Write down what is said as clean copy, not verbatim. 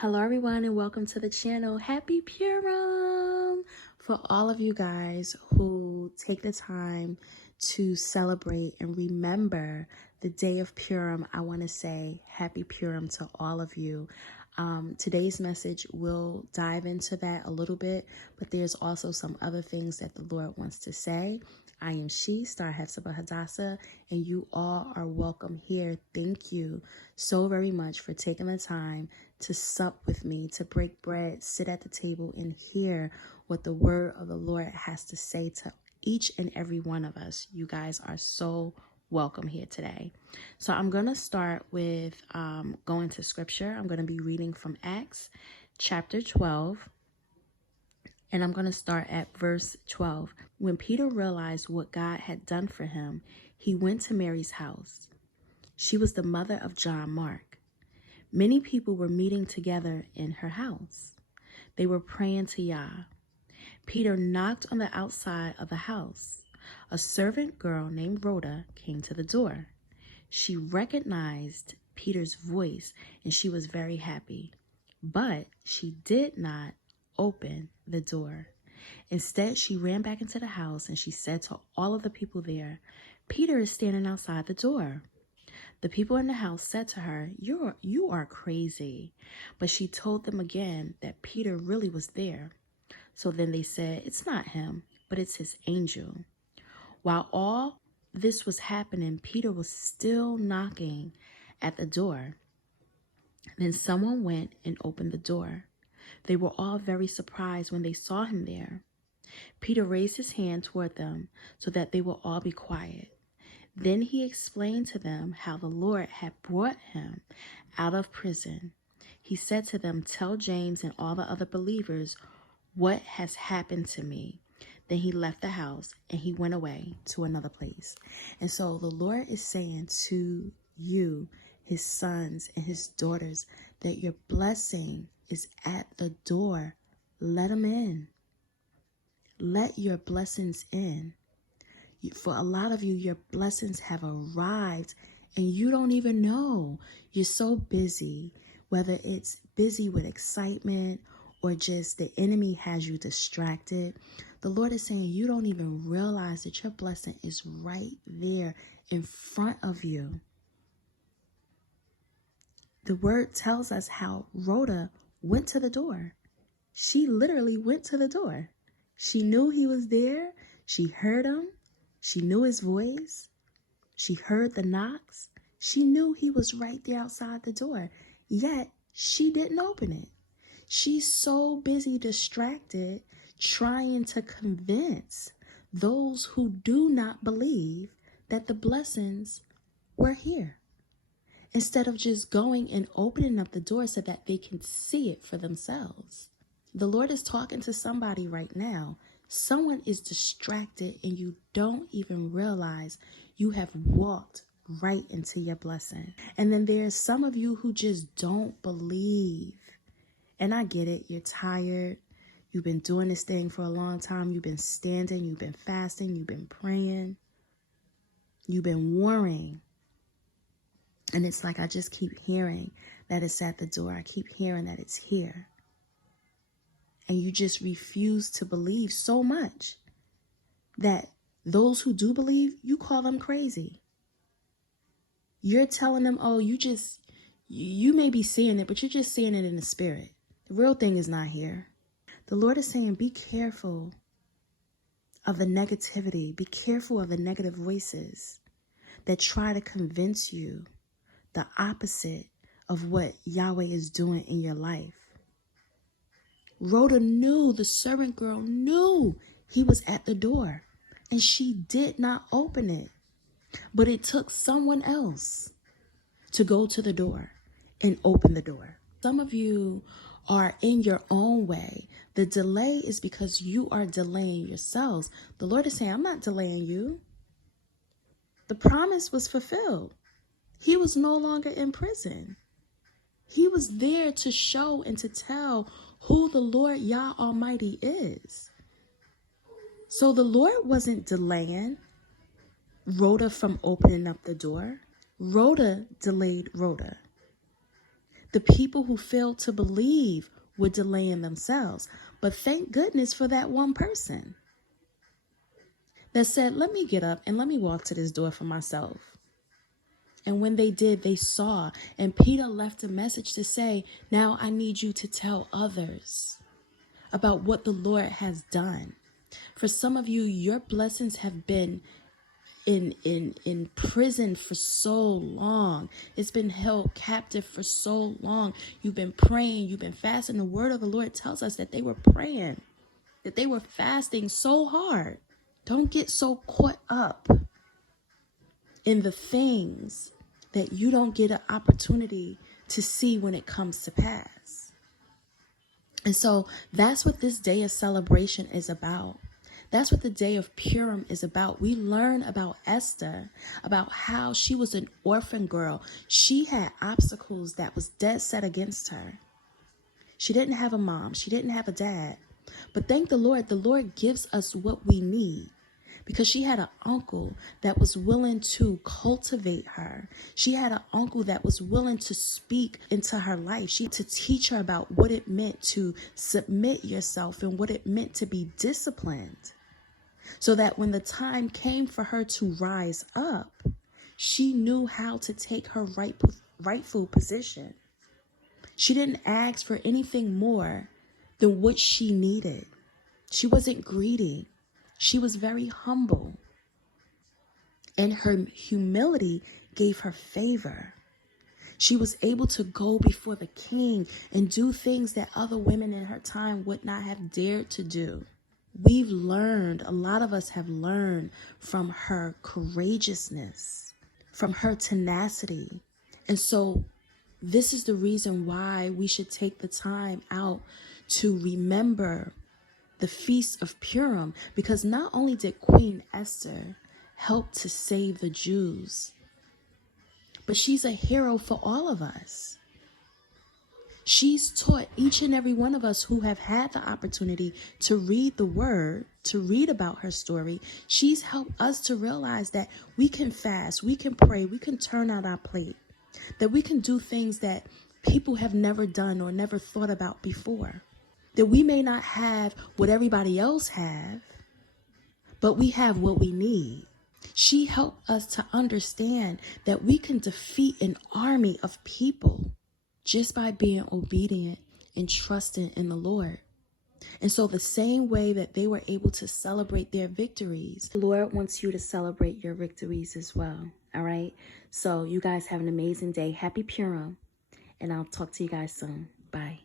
Hello everyone and welcome to the channel. Happy Purim! For all of you guys who take the time to celebrate and remember the day of Purim, I want to say Happy Purim to all of you. Today's message will dive into that a little bit, but there's also some other things that the Lord wants to say. I am She, Star Hefzibah Hadassah, and you all are welcome here. Thank you so very much for taking the time to sup with me, to break bread, sit at the table, and hear what the word of the Lord has to say to each and every one of us. You guys are so welcome here today. So I'm going to start with going to scripture. I'm going to be reading from Acts chapter 12. And I'm going to start at verse 12. When Peter realized what God had done for him, he went to Mary's house. She was the mother of John Mark. Many people were meeting together in her house. They were praying to Yah. Peter knocked on the outside of the house. A servant girl named Rhoda came to the door. She recognized Peter's voice and she was very happy, but she did not open the door. Instead, she ran back into the house and she said to all of the people there, "Peter is standing outside the door." The people in the house said to her, You are crazy." But she told them again that Peter really was there. So then they said, "It's not him, but it's his angel." While all this was happening, Peter was still knocking at the door. Then someone went and opened the door. They were all very surprised when they saw him there. Peter raised his hand toward them so that they would all be quiet. Then he explained to them how the Lord had brought him out of prison. He said to them, "Tell James and all the other believers what has happened to me." Then he left the house and he went away to another place. And so the Lord is saying to you, his sons and his daughters, that your blessing is at the door. Let them in. Let your blessings in. For a lot of you, your blessings have arrived and you don't even know. You're so busy, whether it's busy with excitement or just the enemy has you distracted. The Lord is saying you don't even realize that your blessing is right there in front of you. The word tells us how Rhoda went to the door. She literally went to the door. She knew he was there. She heard him. She knew his voice. She heard the knocks. She knew he was right there outside the door. Yet she didn't open it. She's so busy distracted trying to convince those who do not believe that the blessings were here, instead of just going and opening up the door so that they can see it for themselves. The Lord is talking to somebody right now. Someone is distracted and you don't even realize you have walked right into your blessing. And then there's some of you who just don't believe. And I get it. You're tired. You've been doing this thing for a long time. You've been standing. You've been fasting. You've been praying. You've been warring. And it's like I just keep hearing that it's at the door. I keep hearing that it's here. And you just refuse to believe so much that those who do believe, you call them crazy. You're telling them, oh, you may be seeing it, but you're just seeing it in the spirit. The real thing is not here. The Lord is saying, be careful of the negativity. Be careful of the negative voices that try to convince you the opposite of what Yahweh is doing in your life. Rhoda knew, the servant girl knew he was at the door, and she did not open it. But it took someone else to go to the door and open the door. Some of you are in your own way. The delay is because you are delaying yourselves. The Lord is saying, I'm not delaying you. The promise was fulfilled. He was no longer in prison. He was there to show and to tell who the Lord Yah Almighty is. So the Lord wasn't delaying Rhoda from opening up the door. Rhoda delayed Rhoda. The people who failed to believe were delaying themselves. But thank goodness for that one person that said, let me get up and let me walk to this door for myself. And when they did, they saw. And Peter left a message to say, now I need you to tell others about what the Lord has done. For some of you, your blessings have been in prison for so long. It's been held captive for so long. You've been praying, you've been fasting. The word of the Lord tells us that they were praying, that they were fasting so hard. Don't get so caught up in the things that you don't get an opportunity to see when it comes to pass. And so that's what this day of celebration is about. That's what the day of Purim is about. We learn about Esther, about how she was an orphan girl. She had obstacles that was dead set against her. She didn't have a mom. She didn't have a dad. But thank the Lord gives us what we need. Because she had an uncle that was willing to cultivate her. She had an uncle that was willing to speak into her life. To teach her about what it meant to submit yourself and what it meant to be disciplined. So that when the time came for her to rise up, she knew how to take her rightful position. She didn't ask for anything more than what she needed. She wasn't greedy. She was very humble, and her humility gave her favor. She was able to go before the king and do things that other women in her time would not have dared to do. We've learned, a lot of us have learned from her courageousness, from her tenacity. And so this is the reason why we should take the time out to remember the Feast of Purim, because not only did Queen Esther help to save the Jews, but she's a hero for all of us. She's taught each and every one of us who have had the opportunity to read the word, to read about her story. She's helped us to realize that we can fast, we can pray, we can turn out our plate, that we can do things that people have never done or never thought about before. That we may not have what everybody else have, but we have what we need. She helped us to understand that we can defeat an army of people just by being obedient and trusting in the Lord. And so the same way that they were able to celebrate their victories, the Lord wants you to celebrate your victories as well. All right. So you guys have an amazing day. Happy Purim. And I'll talk to you guys soon. Bye.